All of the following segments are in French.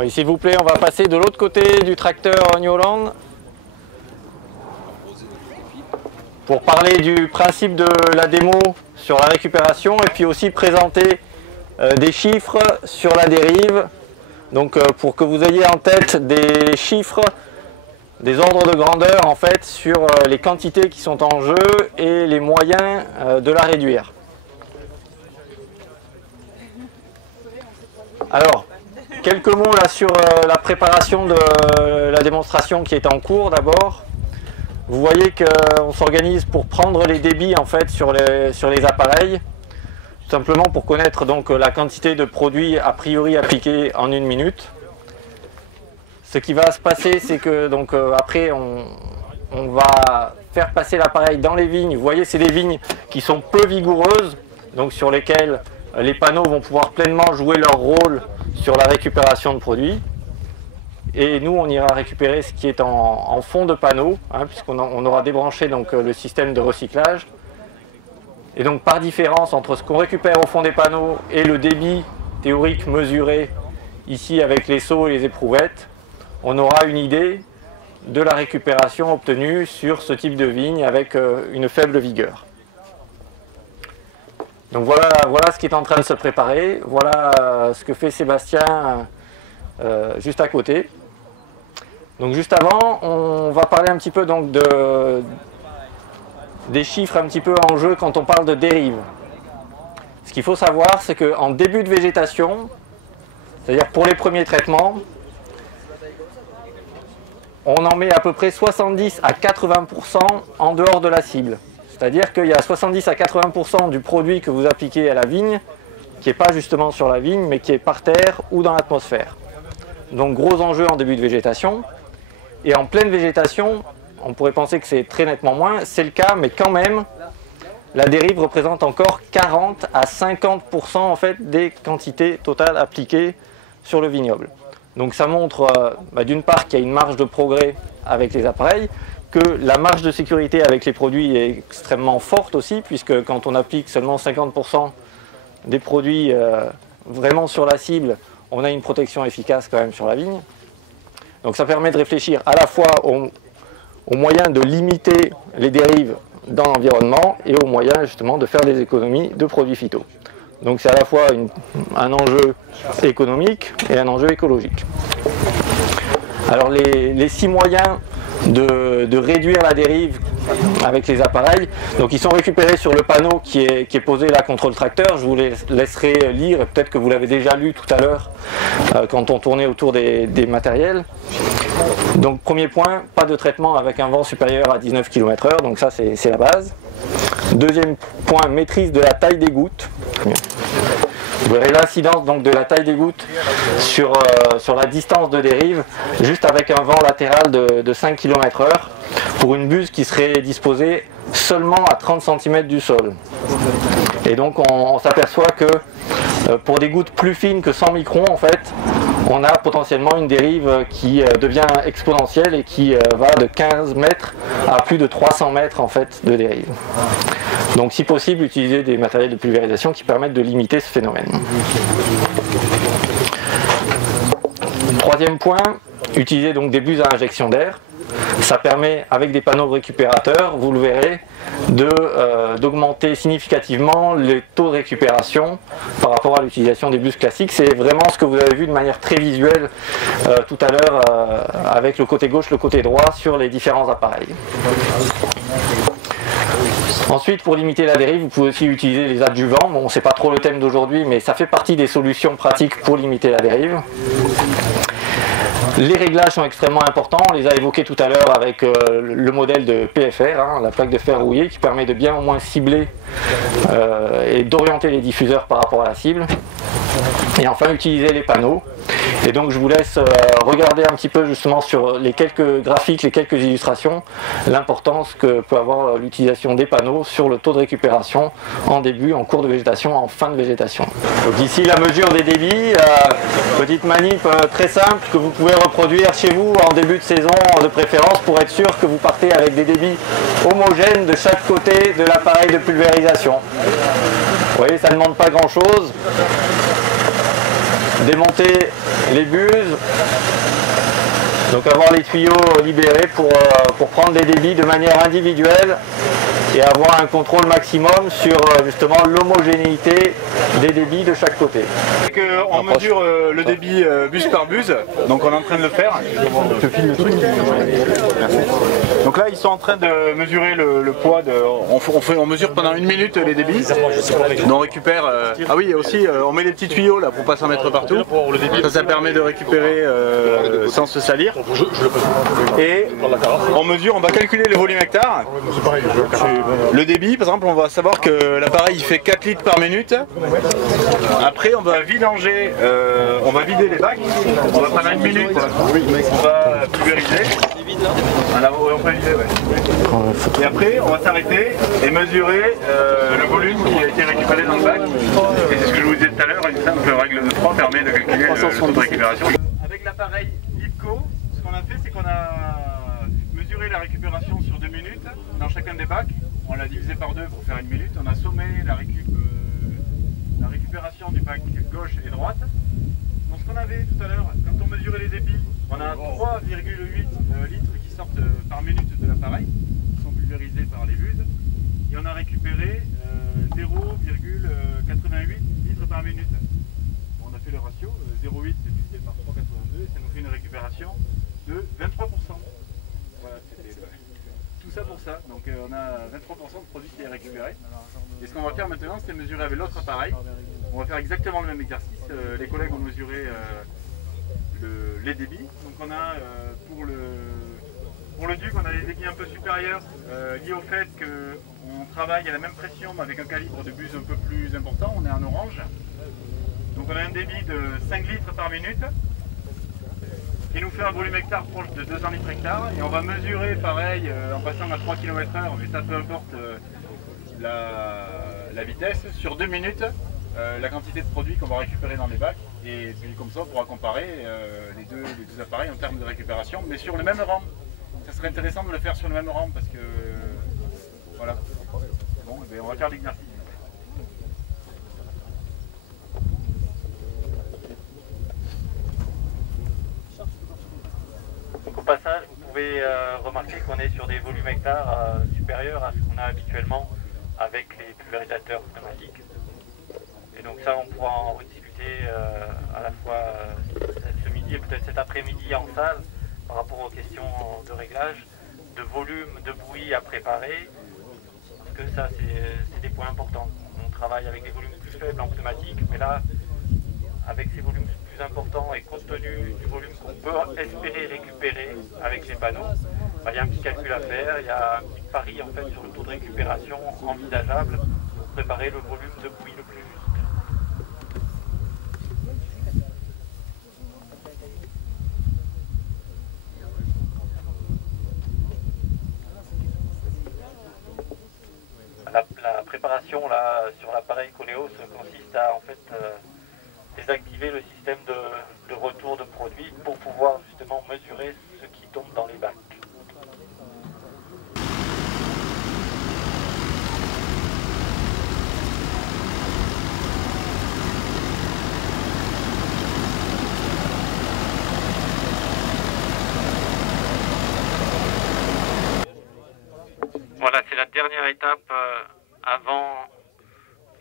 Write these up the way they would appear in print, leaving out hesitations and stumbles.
Oui, s'il vous plaît, on va passer de l'autre côté du tracteur New Holland pour parler du principe de la démo sur la récupération et puis aussi présenter des chiffres sur la dérive. Donc pour que vous ayez en tête des chiffres, des ordres de grandeur en fait sur les quantités qui sont en jeu et les moyens de la réduire. Alors, quelques mots là sur la préparation de la démonstration qui est en cours d'abord. Vous voyez qu'on s'organise pour prendre les débits en fait sur les appareils, tout simplement pour connaître donc la quantité de produits a priori appliqués en 1 minute. Ce qui va se passer, c'est que donc après on va faire passer l'appareil dans les vignes. Vous voyez, c'est des vignes qui sont peu vigoureuses, donc sur lesquelles les panneaux vont pouvoir pleinement jouer leur rôle sur la récupération de produits. Et nous, on ira récupérer ce qui est en fond de panneau, hein, puisqu'on aura débranché donc, le système de recyclage. Et donc, par différence entre ce qu'on récupère au fond des panneaux et le débit théorique mesuré ici avec les seaux et les éprouvettes, on aura une idée de la récupération obtenue sur ce type de vigne avec une faible vigueur. Donc voilà ce qui est en train de se préparer, voilà ce que fait Sébastien juste à côté. Donc juste avant, on va parler un petit peu donc des chiffres un petit peu en jeu quand on parle de dérive. Ce qu'il faut savoir, c'est qu'en début de végétation, c'est-à-dire pour les premiers traitements, on en met à peu près 70 à 80% en dehors de la cible. C'est-à-dire qu'il y a 70 à 80% du produit que vous appliquez à la vigne qui n'est pas justement sur la vigne, mais qui est par terre ou dans l'atmosphère. Donc gros enjeu en début de végétation. Et en pleine végétation, on pourrait penser que c'est très nettement moins. C'est le cas, mais quand même, la dérive représente encore 40 à 50% en fait, des quantités totales appliquées sur le vignoble. Donc ça montre d'une part qu'il y a une marge de progrès avec les appareils, que la marge de sécurité avec les produits est extrêmement forte aussi, puisque quand on applique seulement 50% des produits vraiment sur la cible, on a une protection efficace quand même sur la vigne. Donc ça permet de réfléchir à la fois aux moyens de limiter les dérives dans l'environnement et aux moyens justement de faire des économies de produits phyto. Donc c'est à la fois un enjeu économique et un enjeu écologique. Alors les 6 moyens de réduire la dérive avec les appareils, donc ils sont récupérés sur le panneau qui est posé là contre le tracteur. Je vous laisserai lire, et peut-être que vous l'avez déjà lu tout à l'heure quand on tournait autour des matériels. Donc premier point, pas de traitement avec un vent supérieur à 19 km/h, donc ça c'est la base. Deuxième point, maîtrise de la taille des gouttes. Vous verrez l'incidence donc de la taille des gouttes sur la distance de dérive, juste avec un vent latéral de 5 km/h pour une buse qui serait disposée seulement à 30 cm du sol. Et donc on s'aperçoit que pour des gouttes plus fines que 100 microns, en fait, on a potentiellement une dérive qui devient exponentielle et qui va de 15 mètres à plus de 300 mètres en fait, de dérive. Donc si possible, utiliser des matériels de pulvérisation qui permettent de limiter ce phénomène. Troisième point, utiliser donc des buses à injection d'air. Ça permet, avec des panneaux récupérateurs, vous le verrez, d'augmenter significativement les taux de récupération par rapport à l'utilisation des buses classiques. C'est vraiment ce que vous avez vu de manière très visuelle tout à l'heure avec le côté gauche, le côté droit sur les différents appareils. Ensuite, pour limiter la dérive, vous pouvez aussi utiliser les adjuvants. Bon, c'est pas trop le thème d'aujourd'hui, mais ça fait partie des solutions pratiques pour limiter la dérive. Les réglages sont extrêmement importants, on les a évoqués tout à l'heure avec le modèle de PFR, hein, la plaque de fer rouillé, qui permet de bien au moins cibler et d'orienter les diffuseurs par rapport à la cible. Et enfin, utiliser les panneaux. Et donc je vous laisse regarder un petit peu justement sur les quelques graphiques, les quelques illustrations, l'importance que peut avoir l'utilisation des panneaux sur le taux de récupération en début, en cours de végétation, en fin de végétation. Donc ici la mesure des débits, petite manip très simple que vous pouvez reproduire chez vous en début de saison de préférence pour être sûr que vous partez avec des débits homogènes de chaque côté de l'appareil de pulvérisation. Vous voyez, ça ne demande pas grand chose. démonter les buses, donc avoir les tuyaux libérés pour prendre les débits de manière individuelle et avoir un contrôle maximum sur justement l'homogénéité des débits de chaque côté. On mesure le débit bus par bus, donc on est en train de le faire. Je filme le truc. Donc là ils sont en train de mesurer le poids, on mesure pendant 1 minute les débits. Donc on récupère, ah oui aussi on met les petits tuyaux là pour pas s'en mettre partout. Ça permet de récupérer sans se salir. Et on mesure, on va calculer le volume hectare. Le débit, par exemple, on va savoir que l'appareil fait 4 litres par minute. Après, on va vidanger, on va vider les bacs. On va prendre 1 minute, on va pulvériser. On peut vider, ouais. Et après, on va s'arrêter et mesurer le volume qui a été récupéré dans le bac. Et c'est ce que je vous disais tout à l'heure, une simple règle de 3 permet de calculer le taux de récupération. Avec l'appareil LIPCO, ce qu'on a fait, c'est qu'on a mesuré la récupération sur 2 minutes dans chacun des bacs. On l'a divisé par 2 pour faire 1 minute. On a sommé la récupération du bac gauche et droite. Donc ce qu'on avait tout à l'heure, quand on mesurait les débits, on a 3,8 litres qui sortent par minute de l'appareil, qui sont pulvérisés par les buses. Et on a récupéré 0,88 litres par minute. On a fait le ratio, 0,8 divisé par 3,82, et ça nous fait une récupération de 23%. Voilà, c'était tout ça pour ça. Donc on a 23% de produit qui est récupéré. Et ce qu'on va faire maintenant, c'est mesurer avec l'autre appareil. On va faire exactement le même exercice. Les collègues ont mesuré les débits. Donc on a pour le duc, on a des débits un peu supérieurs liés au fait qu'on travaille à la même pression mais avec un calibre de buse un peu plus important. On est en orange. Donc on a un débit de 5 litres par minute qui nous fait un volume hectare proche de 200 litres hectare. Et on va mesurer pareil en passant à 3 km/h, mais ça peu importe la vitesse, sur 2 minutes la quantité de produit qu'on va récupérer dans les bacs. Et puis comme ça on pourra comparer les deux appareils en termes de récupération, mais sur le même rang. Ça serait intéressant de le faire sur le même rang parce que voilà. Bon, on va faire l'exercice. Donc au passage, vous pouvez remarquer qu'on est sur des volumes hectares supérieurs à ce qu'on a habituellement avec les pulvérisateurs pneumatiques. Et donc ça, on pourra en rediscuter à la fois ce midi et peut-être cet après-midi en salle par rapport aux questions de réglage, de volume, de bruit à préparer, parce que ça, c'est des points importants. On travaille avec des volumes plus faibles en pneumatique, mais là, avec ces volumes plus importants et compte tenu du volume qu'on peut espérer récupérer avec les panneaux, il y a un petit calcul à faire, il y a un petit pari en fait sur le taux de récupération envisageable pour préparer le volume de bruit le plus juste. La préparation là, sur l'appareil Coneos consiste à en fait désactiver le système de retour de produit pour pouvoir justement mesurer ce qui tombe dans les bacs. Voilà, c'est la dernière étape avant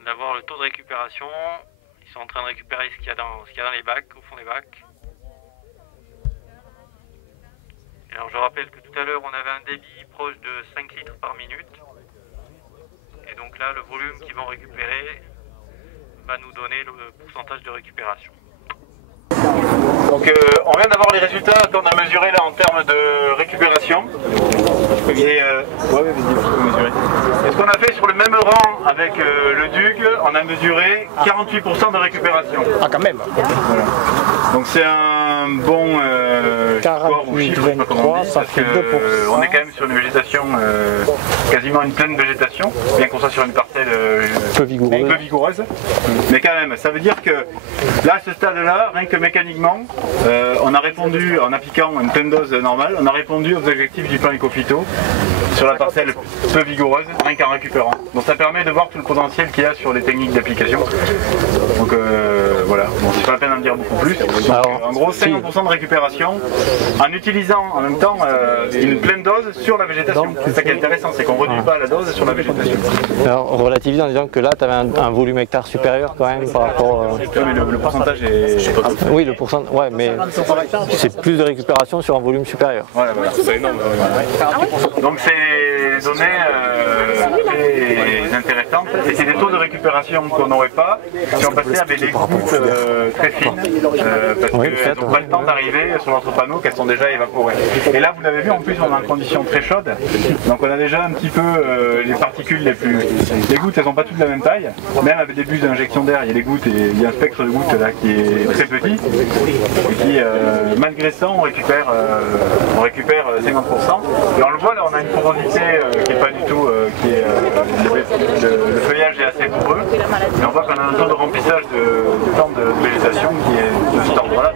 d'avoir le taux de récupération. Ils sont en train de récupérer ce qu'il y a dans les bacs, au fond des bacs. Et alors je rappelle que tout à l'heure on avait un débit proche de 5 litres par minute. Et donc là le volume qu'ils vont récupérer va nous donner le pourcentage de récupération. Donc on vient d'avoir les résultats qu'on a mesurés là en termes de récupération. Et ce qu'on a fait sur le même rang avec le duc, on a mesuré 48% de récupération. Ah quand même. Voilà. Donc c'est un bon 48-23, ça fait 2%. On est quand même sur une végétation, quasiment une pleine végétation, bien qu'on soit sur une parcelle peu vigoureuse. Mais quand même, ça veut dire que là, à ce stade-là, rien que mécaniquement, on a répondu, en appliquant une pleine dose normale, on a répondu aux objectifs du plan Ecophyto sur la parcelle peu vigoureuse, rien qu'en récupérant. Donc ça permet de voir tout le potentiel qu'il y a sur les techniques d'application. Donc voilà, bon, c'est pas la peine d'en dire beaucoup plus. Alors, en gros, 50% de récupération en utilisant en même temps une pleine dose sur la végétation. C'est ça qui est intéressant, c'est qu'on ne réduit pas la dose sur la végétation. Alors, relativise en disant que là, tu avais un volume hectare supérieur quand même par rapport... mais le pourcentage est... Oui, le pourcentage, ouais, mais c'est plus de récupération sur un volume supérieur. Voilà, voilà. C'est énorme. Donc c'est des données très intéressantes et c'est des taux de récupération qu'on n'aurait pas si on passait avec des gouttes très fines parce qu'elles n'ont pas le temps d'arriver sur notre panneau, qu'elles sont déjà évaporées. Et là vous l'avez vu, en plus on est en conditions très chaudes, donc on a déjà un petit peu les particules les plus... Les gouttes elles n'ont pas toutes la même taille, même avec des bus d'injection d'air, il y a des gouttes et il y a un spectre de gouttes là qui est très petit et qui malgré ça on récupère 50%. Et on le voit là, on a une porosité qui est pas du tout, le feuillage est assez poreux, et on voit qu'on a un taux de remplissage de temps de végétation qui est de cet ordre-là.